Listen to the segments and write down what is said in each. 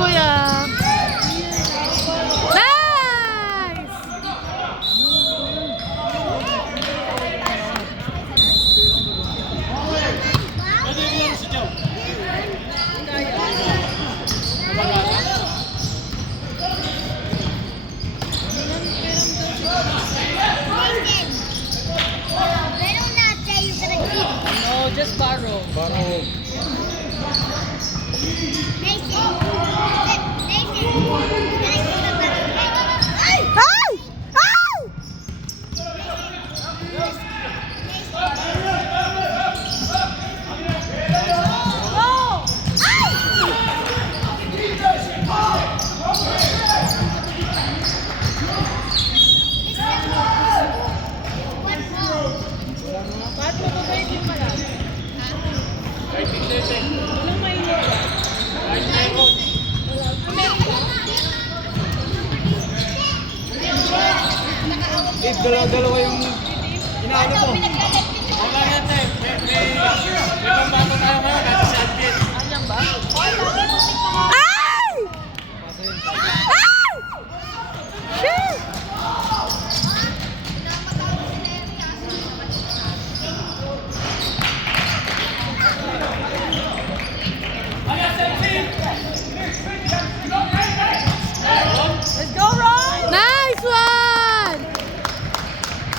kuya. Nice! No, just borrow. Borrow. Ay! Ay! Go! Bakit mo babalik yung malaki? Walang mainit ba? Eh, dalawa yung inaano mo. Wala yan, te. May pambato tayo ngayon, kahit si Alvin. Anyan ba? Ay! Ay! Shit! Let's go, Ron! Nice one!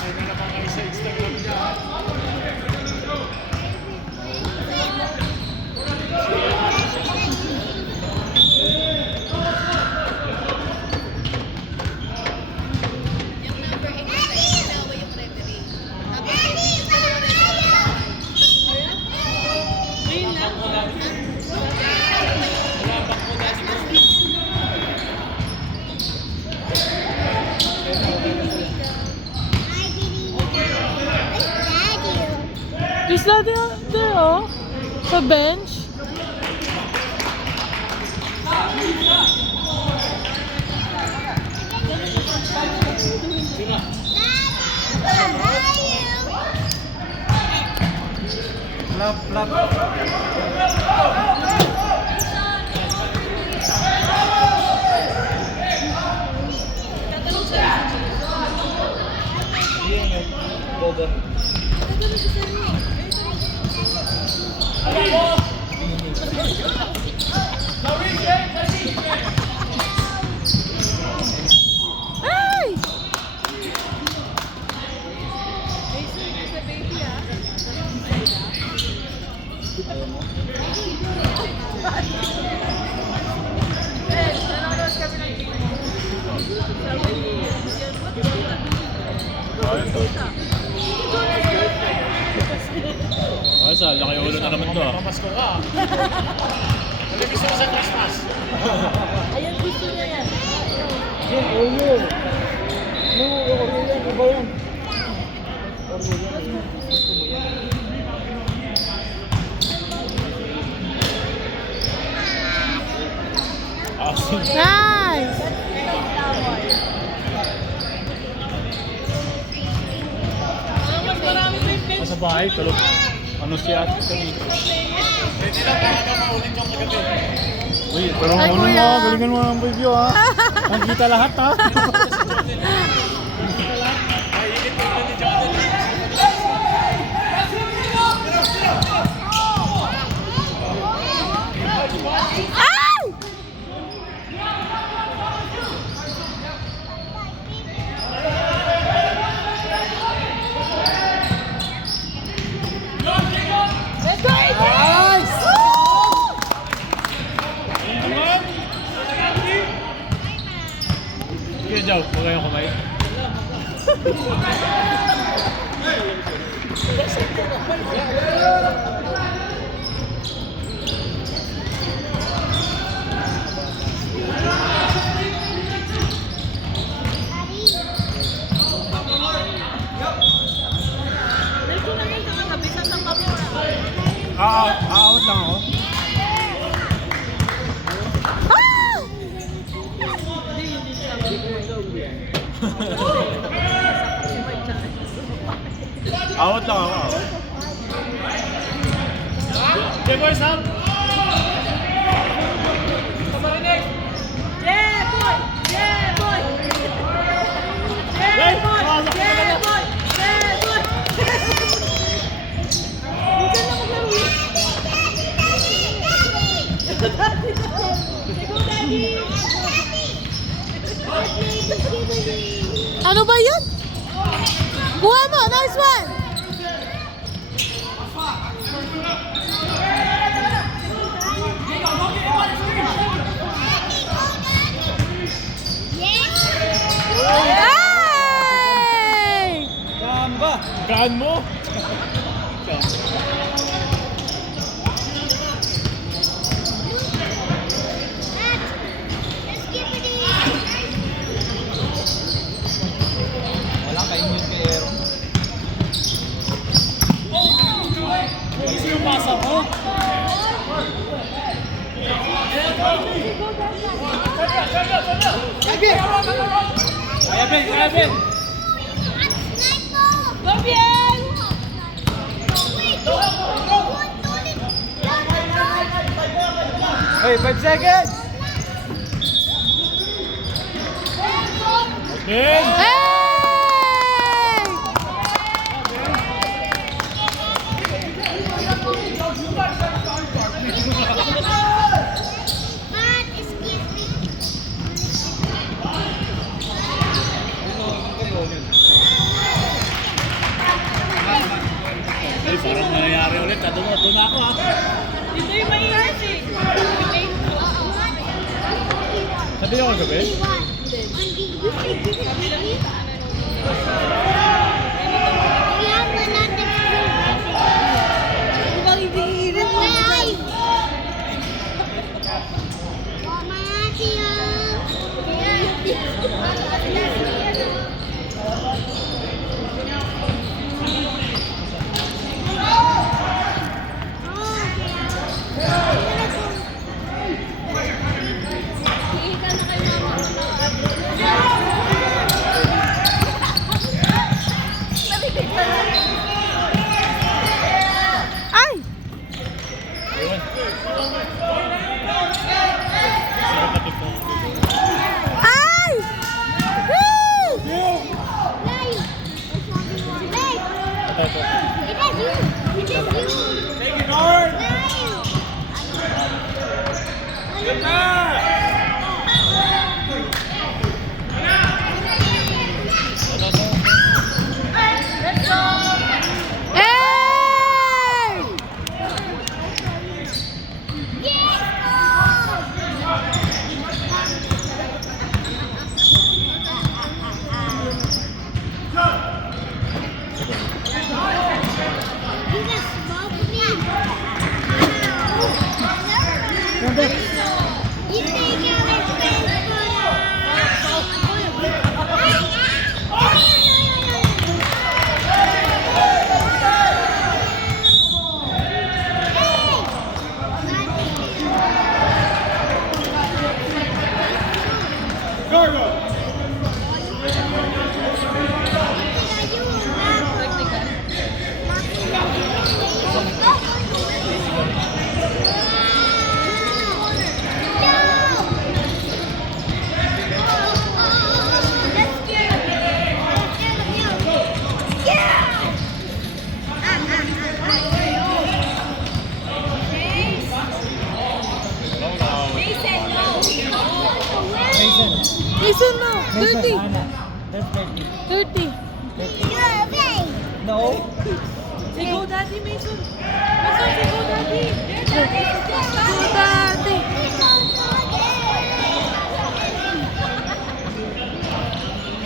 Ay, nalaman kayo sa Instagram niya. Green lang. Is that there, oh? Sa bench? Lap. Bobo. Ay! Ay, sa laki ulo na naman to. Pamasko ka. Ano gusto mo sa Christmas? Ayan, gusto niya yan. Yung ulo. No, yan. Iba yan. Awesome. Nice! Mas marami pa yung bench. Sa bahay, tulog. Ano siya? Hindi lang talaga maulit yung kagabi. Uy, pero Ay, ano kuya. mo, galingan mo ang review ha. Nakikita lahat ha. Mainit pa ni Jonathan. Ay! Let's go! Nice! Sige, Joe. Huwag kayong kumain. Let's go na yun sa kagabi sa Singapore. Out lang ako. Ah! Out lang ako. Okay, boys, ha? Come on, next. Ano ba yun? Kuha mo! Nice one! Ay! Gamba! Gaan mo! Wala kayo yun kay Aaron. Kasi yung pasa mo. Kaya Ben! Kaya Ben! Go, Biel! Hey, 5 seconds! Ben! Hey! Ay, parang nangyayari ulit. Doon ako ha. Dito yung maingat eh. Sabi niyo kagabi? Ay! Ayun. Sarap na pito. Ay! Woo! Take it hard! Hey! Mason mo! 30! 30! No. Say go, Daddy, Mason. Mason, say go, Daddy. Go, Daddy!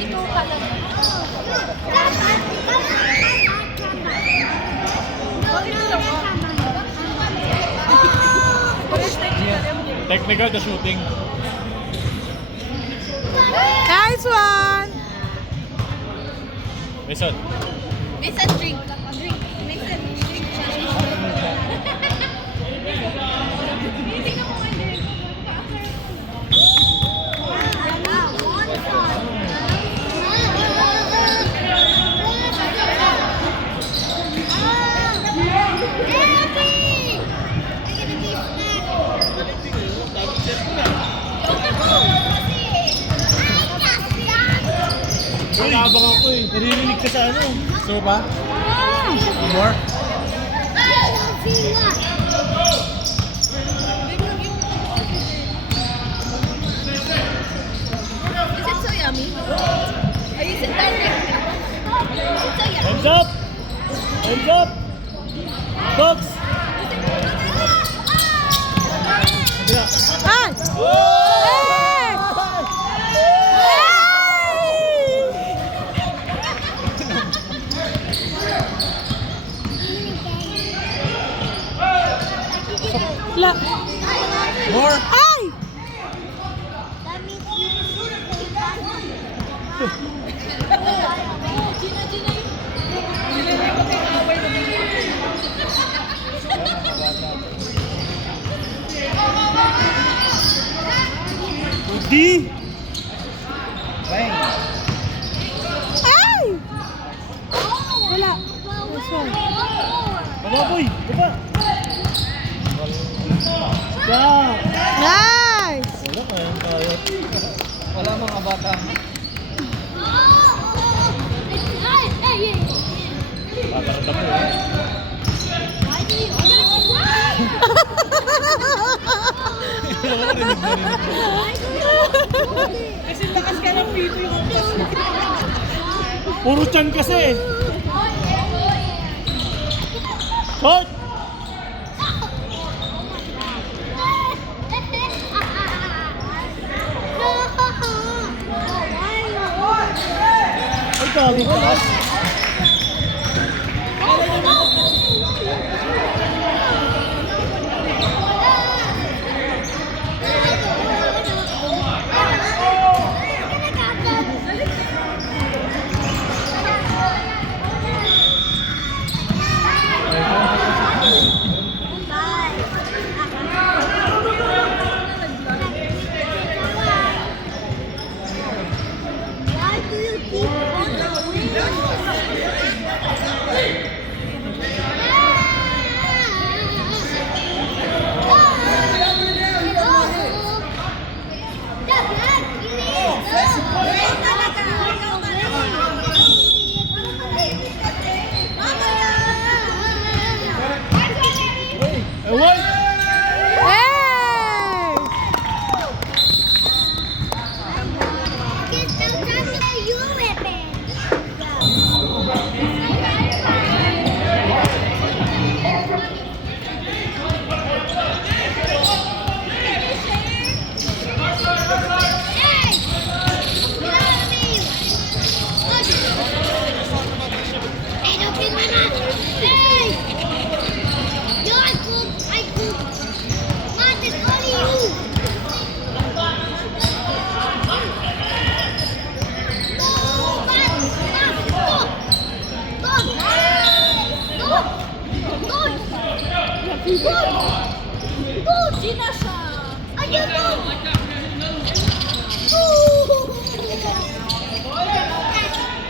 Ikaw pala. Technical the shooting. Nice one! Mason. Mason, drink. Drink. Mason, drink. Nabang ako eh. Naririnig ka sa ano. So ba? More? More! Ay! Di! Bang! Ay! Wala. Nice one. Baba, boy! Baba! Yeah! Nice! Wala kayang tayo. Wala mga bata. Paparada po eh. Kasi lakas ka ng pito yung umpas. Puro chan kasi. Shot! Ay, dami taas. Why do you keep on Ewan! Hey! Gina siya! Ayun mo!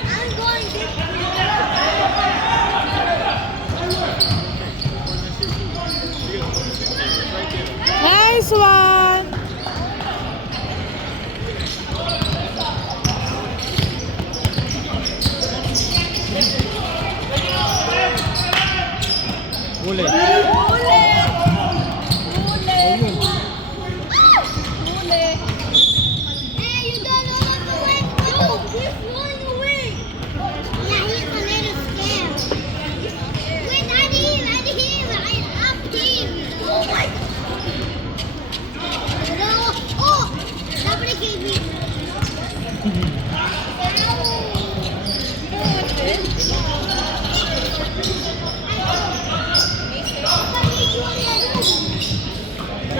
I'm going this Nice one! Uli. Hey, you don't know what to wait. No, he's running away. Yeah, he's a little scared. Wait, I need him. I up him. Oh my. No. Oh, somebody gave me.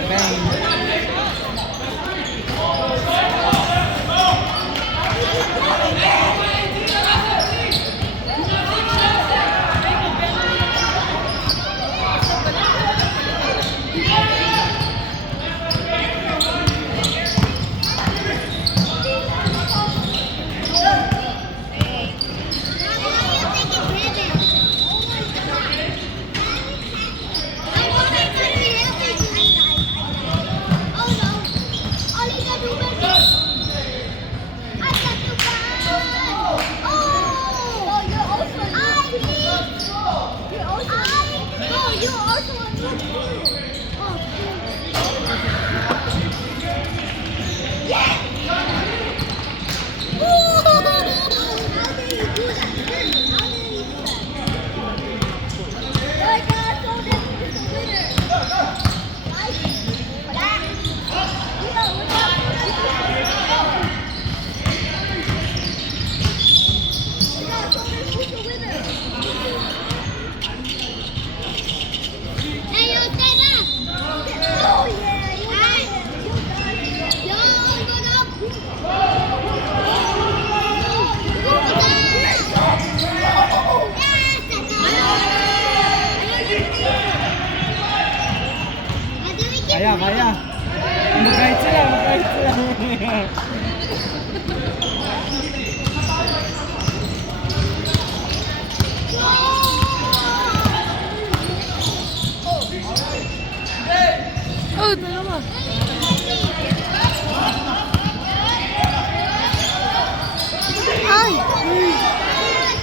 Bang! Kaya, kaya. Mag-guide sila, mag-guide sila. Oh, dalawa. Ay!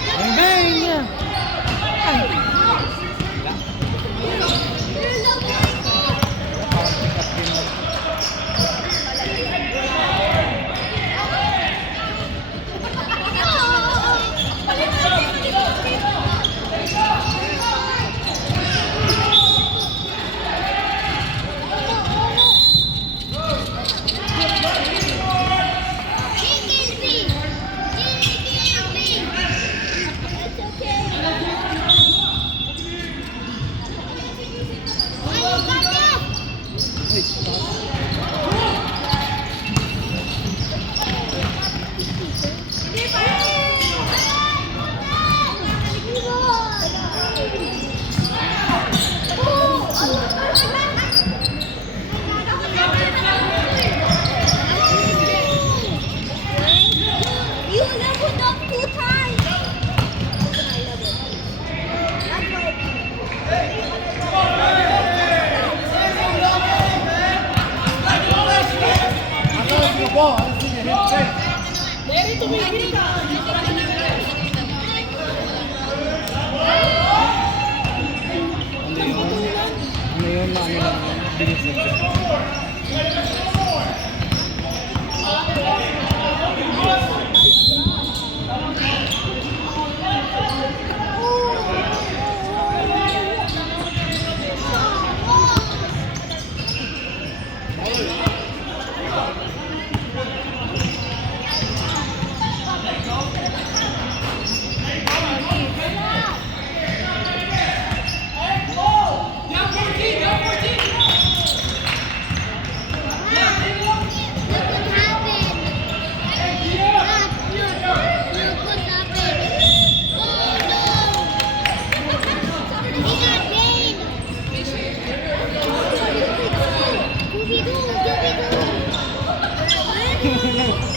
Bang, bang! Yeah. Ay. Parang sikat din. You leveled up 2 times. Ano yun na ano lang bilis na.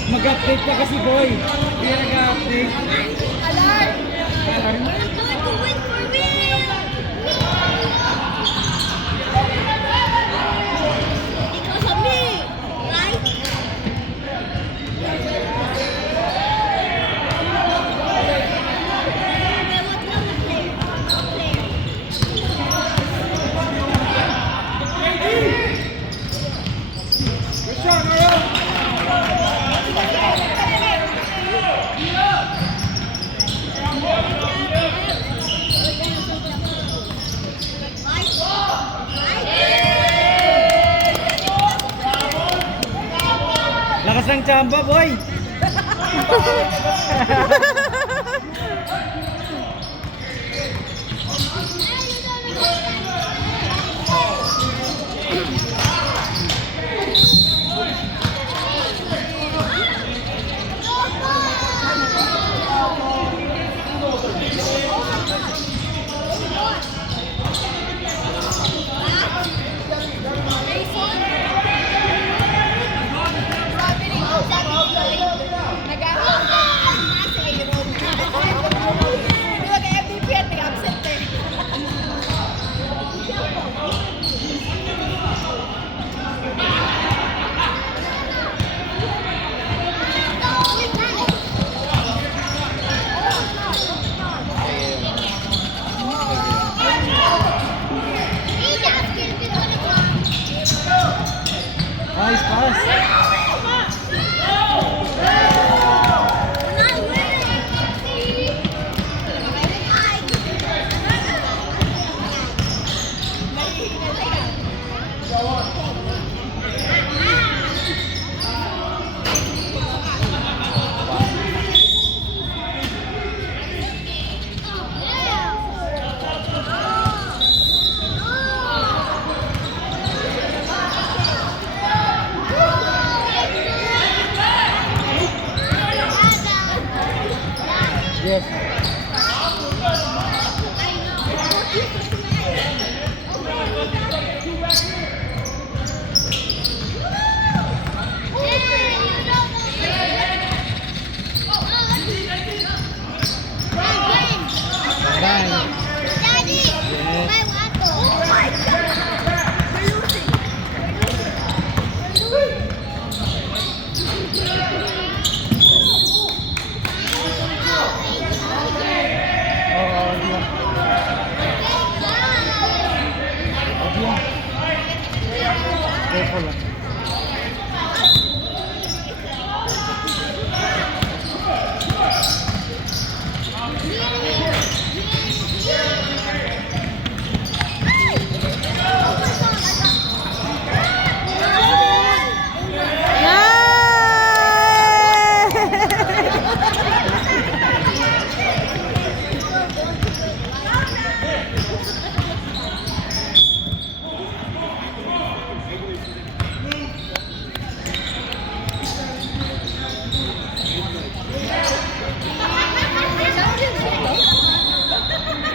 Mag-update pa kasi boy. Hindi nag-update. Alarm! Alarm. We're going to win for real! Because of me, right? Okay, what number player? Good shot, Mario. Lakas ng chamba, boy. Nice pass. Yes.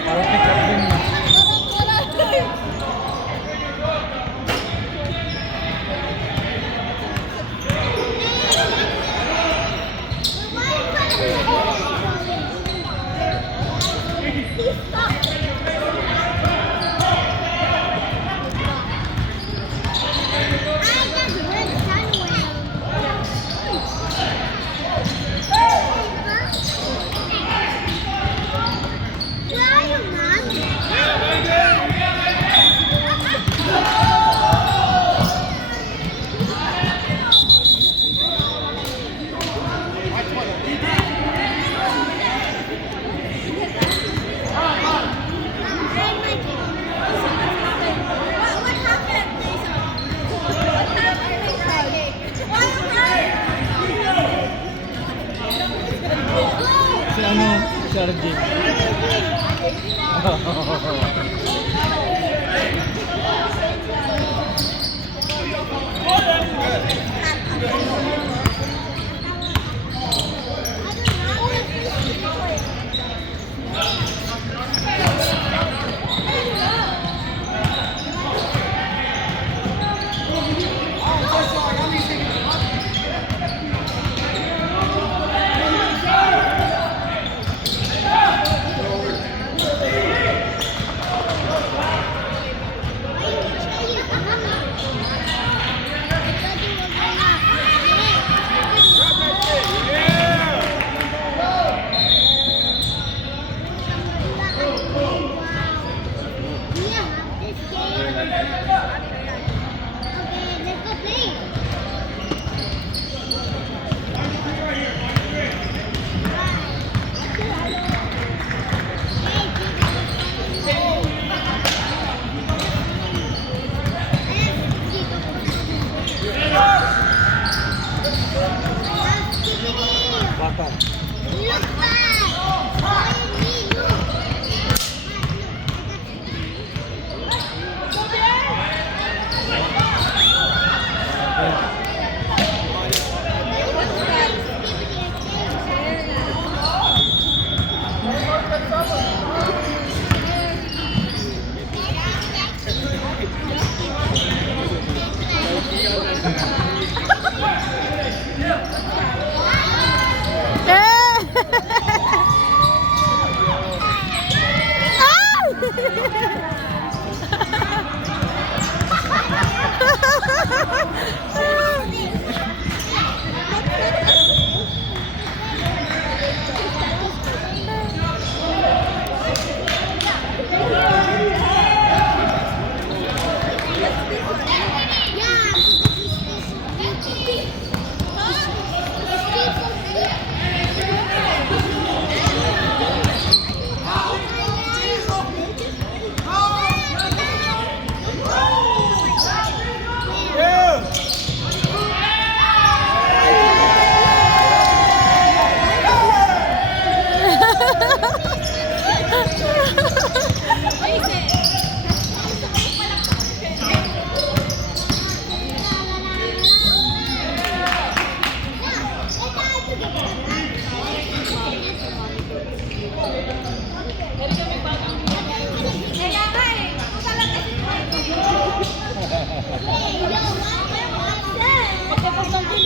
Parang pick up din. Si ano, si RJ. Bata. Look back!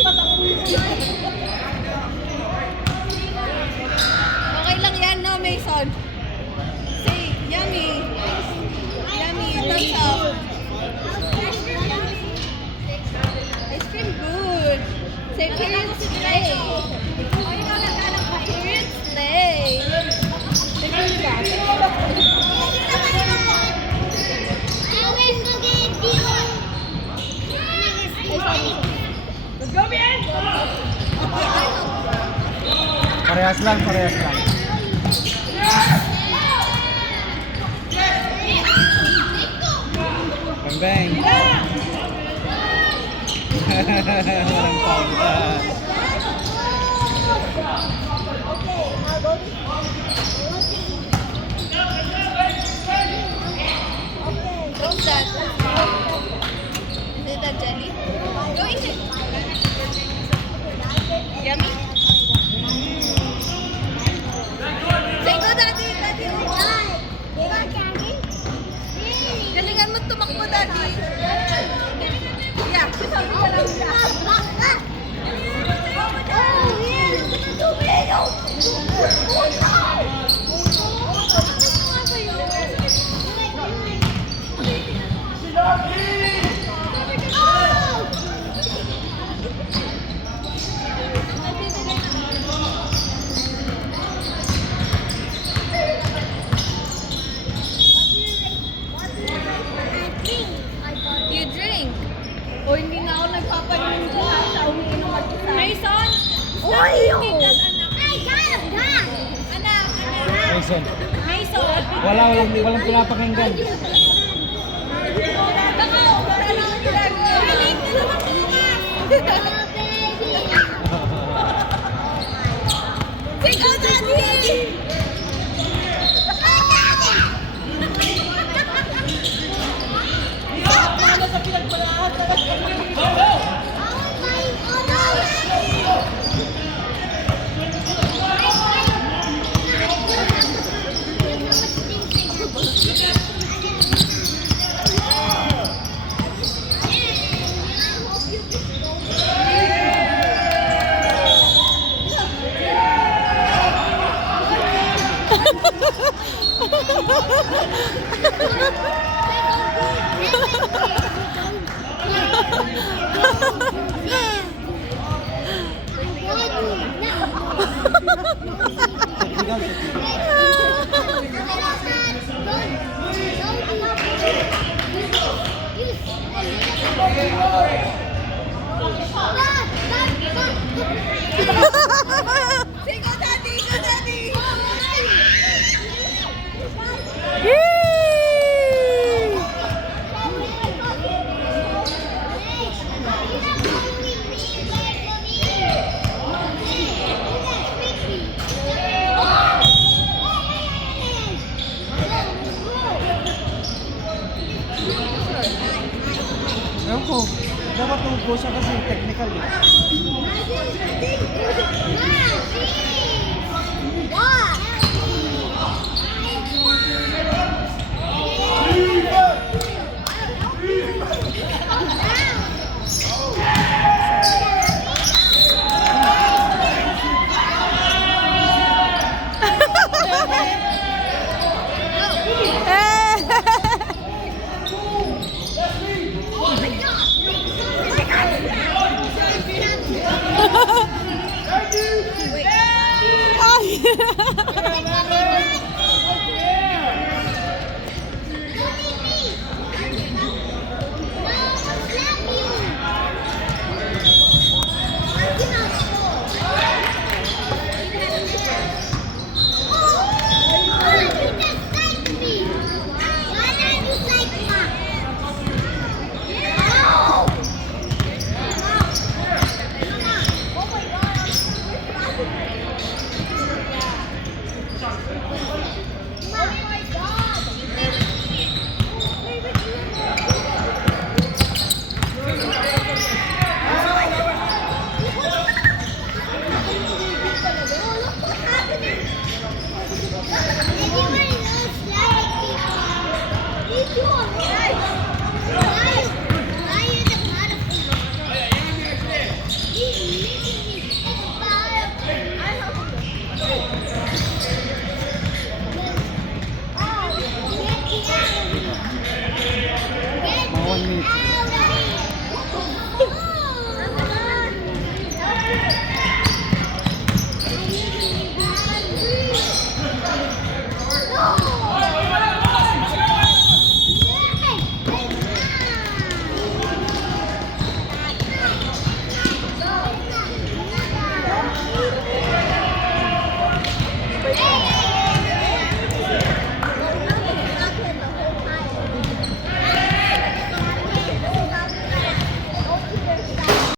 Follow me, look! Okay lang yan, no, Mason? Say, yummy. Yummy, thumbs up. Ice cream good. Say, period slay. Period slay. I always forget you. Ice Parehas lang, parehas lang. Bang bang. Walang foul. What's that? Is it a jelly? Go eat it. Yummy? Say go, Daddy. Daddy. Galingan mo tumakbo, Daddy. Yeah, sabi ka lang siya. You drink. O hindi na ako nagpapainom dyan sa umiinom at isa. Mason! Oreo! Anak, Mason. Mason! Walang pinapakinggan. Baka, wala na ang ginagawa. Relate na naman bukas. Say go, Daddy! Say go, Daddy! Go, Daddy! Ewan ko, dapat tumupo siya kasi technical eh. What?